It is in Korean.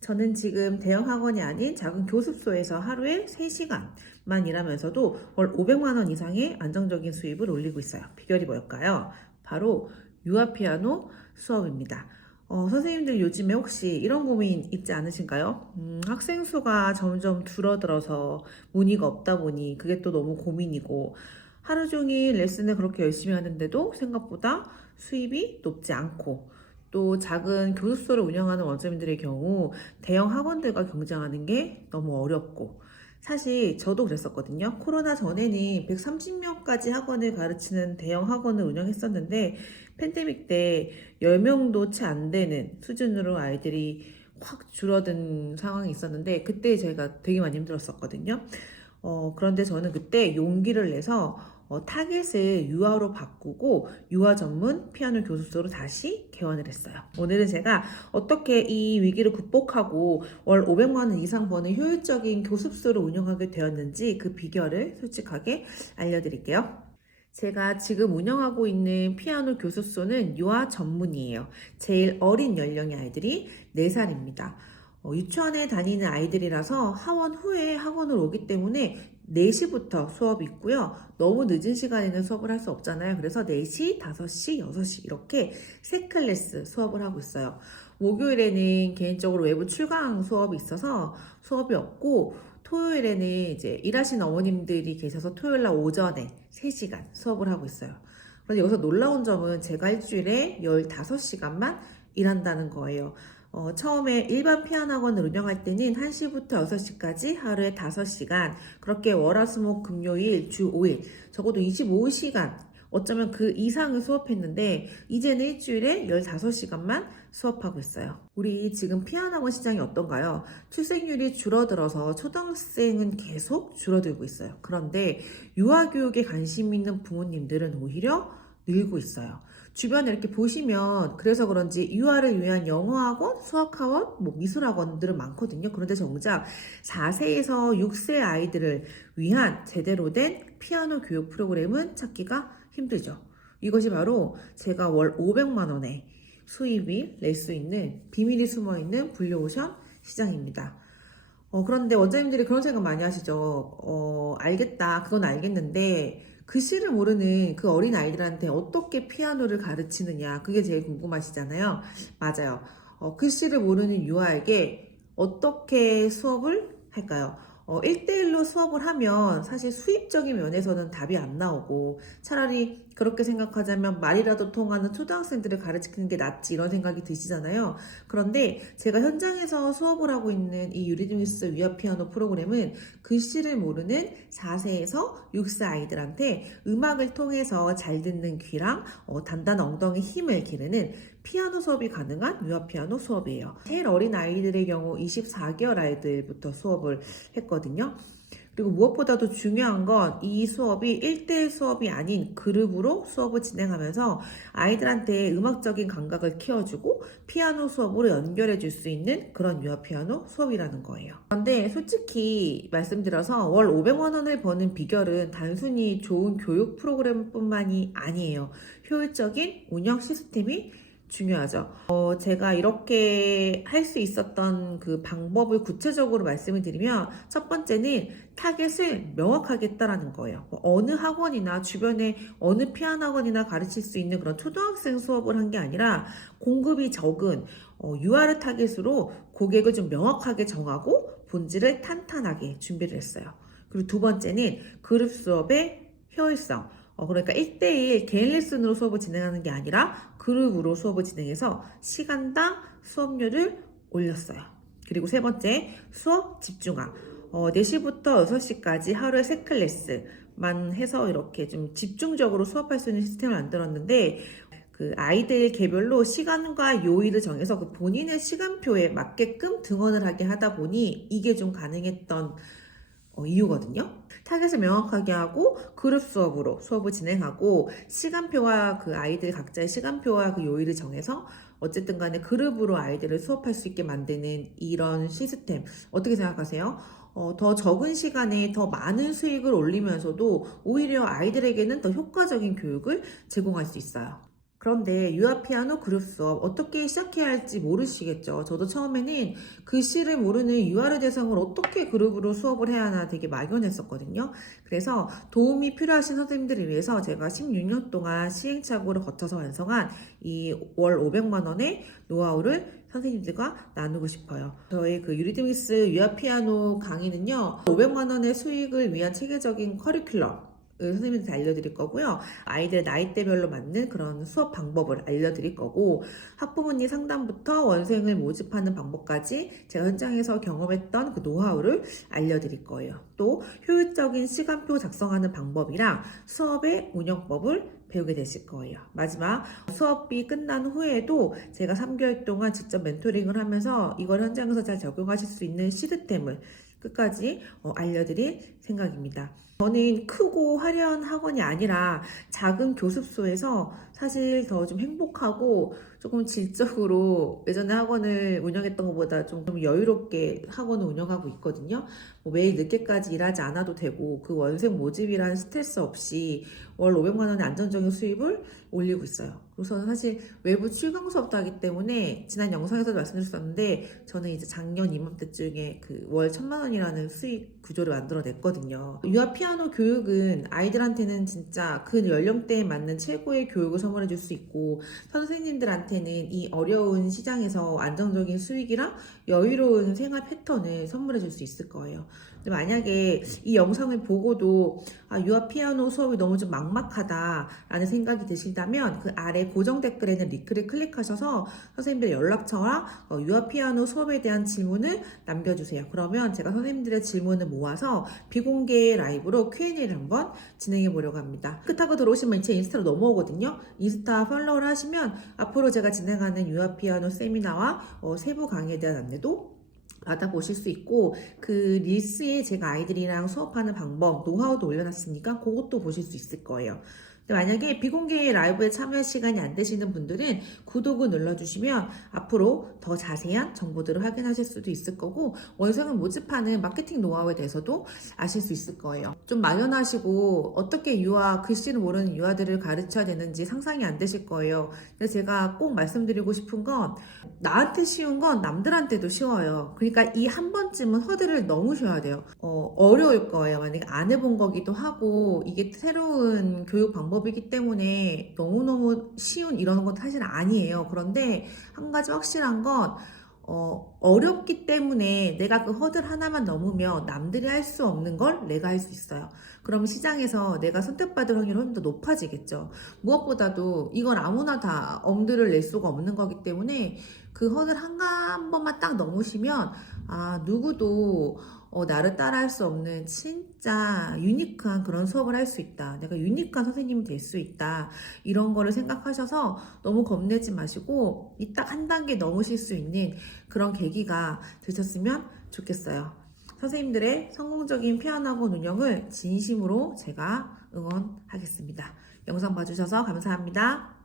저는 지금 대형 학원이 아닌 작은 교습소에서 하루에 3시간만 일하면서도 월 500만 원 이상의 안정적인 수입을 올리고 있어요. 비결이 뭘까요? 바로 유아 피아노 수업입니다. 선생님들 요즘에 혹시 이런 고민 있지 않으신가요? 학생 수가 점점 줄어들어서 문의가 없다 보니 그게 또 너무 고민이고 하루 종일 레슨을 그렇게 열심히 하는데도 생각보다 수입이 높지 않고 또 작은 교습소를 운영하는 원장님들의 경우 대형 학원들과 경쟁하는 게 너무 어렵고 사실 저도 그랬었거든요. 코로나 전에는 130명까지 학원을 가르치는 대형 학원을 운영했었는데 팬데믹 때 10명도 채 안 되는 수준으로 아이들이 확 줄어든 상황이 있었는데 그때 제가 되게 많이 힘들었었거든요. 그런데 저는 그때 용기를 내서 타겟을 유아로 바꾸고 유아 전문 피아노 교습소로 다시 개원을 했어요. 오늘은 제가 어떻게 이 위기를 극복하고 월 500만 원 이상 버는 효율적인 교습소를 운영하게 되었는지 그 비결을 솔직하게 알려드릴게요. 제가 지금 운영하고 있는 피아노 교습소는 유아 전문이에요. 제일 어린 연령의 아이들이 4살입니다. 유치원에 다니는 아이들이라서 하원 후에 학원을 오기 때문에 4시부터 수업이 있고요. 너무 늦은 시간에는 수업을 할 수 없잖아요. 그래서 4시, 5시, 6시 이렇게 3클래스 수업을 하고 있어요. 목요일에는 개인적으로 외부 출강 수업이 있어서 수업이 없고 토요일에는 이제 일하시는 어머님들이 계셔서 토요일날 오전에 3시간 수업을 하고 있어요. 그런데 여기서 놀라운 점은 제가 일주일에 15시간만 일한다는 거예요. 처음에 일반 피아노 학원을 운영할 때는 1시부터 6시까지 하루에 5시간, 그렇게 월화수목 금요일 주 5일, 적어도 25시간, 어쩌면 그 이상을 수업했는데 이제는 일주일에 15시간만 수업하고 있어요. 우리 지금 피아노 학원 시장이 어떤가요? 출생률이 줄어들어서 초등학생은 계속 줄어들고 있어요. 그런데 유아교육에 관심 있는 부모님들은 오히려 늘고 있어요. 주변에 이렇게 보시면 그래서 그런지 유아를 위한 영어학원, 수학학원, 미술학원들은 많거든요. 그런데 정작 4세에서 6세 아이들을 위한 제대로 된 피아노 교육 프로그램은 찾기가 힘들죠. 이것이 바로 제가 월 500만 원의 수입을 낼 수 있는 비밀이 숨어있는 블루오션 시장입니다. 그런데 원장님들이 그런 생각 많이 하시죠. 알겠다. 그건 알겠는데 글씨를 모르는 그 어린 아이들한테 어떻게 피아노를 가르치느냐. 그게 제일 궁금하시잖아요. 맞아요. 글씨를 모르는 유아에게 어떻게 수업을 할까요? 1대1로 수업을 하면 사실 수입적인 면에서는 답이 안 나오고 차라리 그렇게 생각하자면 말이라도 통하는 초등학생들을 가르치는 게 낫지 이런 생각이 드시잖아요. 그런데 제가 현장에서 수업을 하고 있는 이 유리드미스 위아 피아노 프로그램은 글씨를 모르는 4세에서 6세 아이들한테 음악을 통해서 잘 듣는 귀랑 단단한 엉덩이 힘을 기르는 피아노 수업이 가능한 유아 피아노 수업이에요. 제일 어린 아이들의 경우 24개월 아이들부터 수업을 했거든요. 그리고 무엇보다도 중요한 건 이 수업이 1대1 수업이 아닌 그룹으로 수업을 진행하면서 아이들한테 음악적인 감각을 키워주고 피아노 수업으로 연결해 줄 수 있는 그런 유아 피아노 수업이라는 거예요. 그런데 솔직히 말씀드려서 월 500만 원을 버는 비결은 단순히 좋은 교육 프로그램뿐만이 아니에요. 효율적인 운영 시스템이 중요하죠. 제가 이렇게 할 수 있었던 그 방법을 구체적으로 말씀을 드리면 첫 번째는 타겟을 명확하게 했다라는 거예요. 어느 학원이나 주변에 어느 피아노 학원이나 가르칠 수 있는 그런 초등학생 수업을 한 게 아니라 공급이 적은 유아를 타겟으로 고객을 좀 명확하게 정하고 본질을 탄탄하게 준비를 했어요. 그리고 두 번째는 그룹 수업의 효율성. 그러니까 1대1 개인 레슨으로 수업을 진행하는 게 아니라 그룹으로 수업을 진행해서 시간당 수업료를 올렸어요. 그리고 세 번째, 수업 집중화. 4시부터 6시까지 하루에 3클래스만 해서 이렇게 좀 집중적으로 수업할 수 있는 시스템을 만들었는데 그 아이들 개별로 시간과 요일을 정해서 그 본인의 시간표에 맞게끔 등원을 하게 하다 보니 이게 좀 가능했던 이유거든요. 타겟을 명확하게 하고 그룹 수업으로 수업을 진행하고 시간표와 그 아이들 각자의 시간표와 그 요일을 정해서 어쨌든 간에 그룹으로 아이들을 수업할 수 있게 만드는 이런 시스템 어떻게 생각하세요? 더 적은 시간에 더 많은 수익을 올리면서도 오히려 아이들에게는 더 효과적인 교육을 제공할 수 있어요. 그런데 유아 피아노 그룹 수업 어떻게 시작해야 할지 모르시겠죠. 저도 처음에는 글씨를 모르는 유아를 대상으로 어떻게 그룹으로 수업을 해야 하나 되게 막연했었거든요. 그래서 도움이 필요하신 선생님들을 위해서 제가 16년 동안 시행착오를 거쳐서 완성한 이 월 500만 원의 노하우를 선생님들과 나누고 싶어요. 저희 그 유리드미스 유아 피아노 강의는요, 500만 원의 수익을 위한 체계적인 커리큘럼 선생님한테 알려드릴 거고요. 아이들 나이대별로 맞는 그런 수업 방법을 알려드릴 거고, 학부모님 상담부터 원생을 모집하는 방법까지 제가 현장에서 경험했던 그 노하우를 알려드릴 거예요. 또 효율적인 시간표 작성하는 방법이랑 수업의 운영법을 배우게 되실 거예요. 마지막 수업이 끝난 후에도 제가 3개월 동안 직접 멘토링을 하면서 이걸 현장에서 잘 적용하실 수 있는 시스템을 끝까지 알려드릴 생각입니다. 저는 크고 화려한 학원이 아니라 작은 교습소에서 사실 더 좀 행복하고 조금 질적으로 예전에 학원을 운영했던 것보다 좀 여유롭게 학원을 운영하고 있거든요. 뭐 매일 늦게까지 일하지 않아도 되고 그 원생 모집이라는 스트레스 없이 월 500만 원의 안정적인 수입을 올리고 있어요. 그래서 사실 외부 출강 수업도 하기 때문에 지난 영상에서도 말씀드렸었는데 저는 이제 작년 이맘때쯤에 그 월 1000만 원이라는 수익 구조를 만들어냈거든요. 유아 피아노 교육은 아이들한테는 진짜 그 연령대에 맞는 최고의 교육을 선물해 줄 수 있고 선생님들한테는 이 어려운 시장에서 안정적인 수익이랑 여유로운 생활 패턴을 선물해 줄 수 있을 거예요. 근데 만약에 이 영상을 보고도 유아 피아노 수업이 너무 좀 막막하다라는 생각이 드신다면 그 아래 고정 댓글에 있는 링크를 클릭하셔서 선생님들 연락처와 유아 피아노 수업에 대한 질문을 남겨주세요. 그러면 제가 선생님들의 질문을 모아서 비공개 라이브로 Q&A를 한번 진행해 보려고 합니다. 끝하고 들어오시면 제 인스타로 넘어오거든요. 인스타 팔로우를 하시면 앞으로 제가 진행하는 유아 피아노 세미나와 세부 강의에 대한 안내도 받아보실 수 있고 그 릴스에 제가 아이들이랑 수업하는 방법, 노하우도 올려놨으니까 그것도 보실 수 있을 거예요. 근데 만약에 비공개 라이브에 참여할 시간이 안 되시는 분들은 구독을 눌러주시면 앞으로 더 자세한 정보들을 확인하실 수도 있을 거고 원생을 모집하는 마케팅 노하우에 대해서도 아실 수 있을 거예요. 좀 막연하시고 어떻게 유아, 글씨를 모르는 유아들을 가르쳐야 되는지 상상이 안 되실 거예요. 그래서 제가 꼭 말씀드리고 싶은 건 나한테 쉬운 건 남들한테도 쉬워요. 그러니까 이 한 번쯤은 허들을 넘으셔야 돼요. 어려울 거예요. 만약에 안 해본 거기도 하고 이게 새로운 교육 방법이기 때문에 너무너무 쉬운 이런 건 사실 아니에요. 그런데 한 가지 확실한 건 어렵기 때문에 내가 그 허들 하나만 넘으면 남들이 할 수 없는 걸 내가 할 수 있어요. 그럼 시장에서 내가 선택받을 확률이 훨씬 더 높아지겠죠. 무엇보다도 이건 아무나 다 엄두를 낼 수가 없는 거기 때문에 그 허들 한 번만 딱 넘으시면 누구도 나를 따라할 수 없는 진짜 유니크한 그런 수업을 할 수 있다. 내가 유니크한 선생님이 될 수 있다. 이런 거를 생각하셔서 너무 겁내지 마시고 이 딱 한 단계 넘으실 수 있는 그런 계기가 되셨으면 좋겠어요. 선생님들의 성공적인 피아노 학원 운영을 진심으로 제가 응원하겠습니다. 영상 봐주셔서 감사합니다.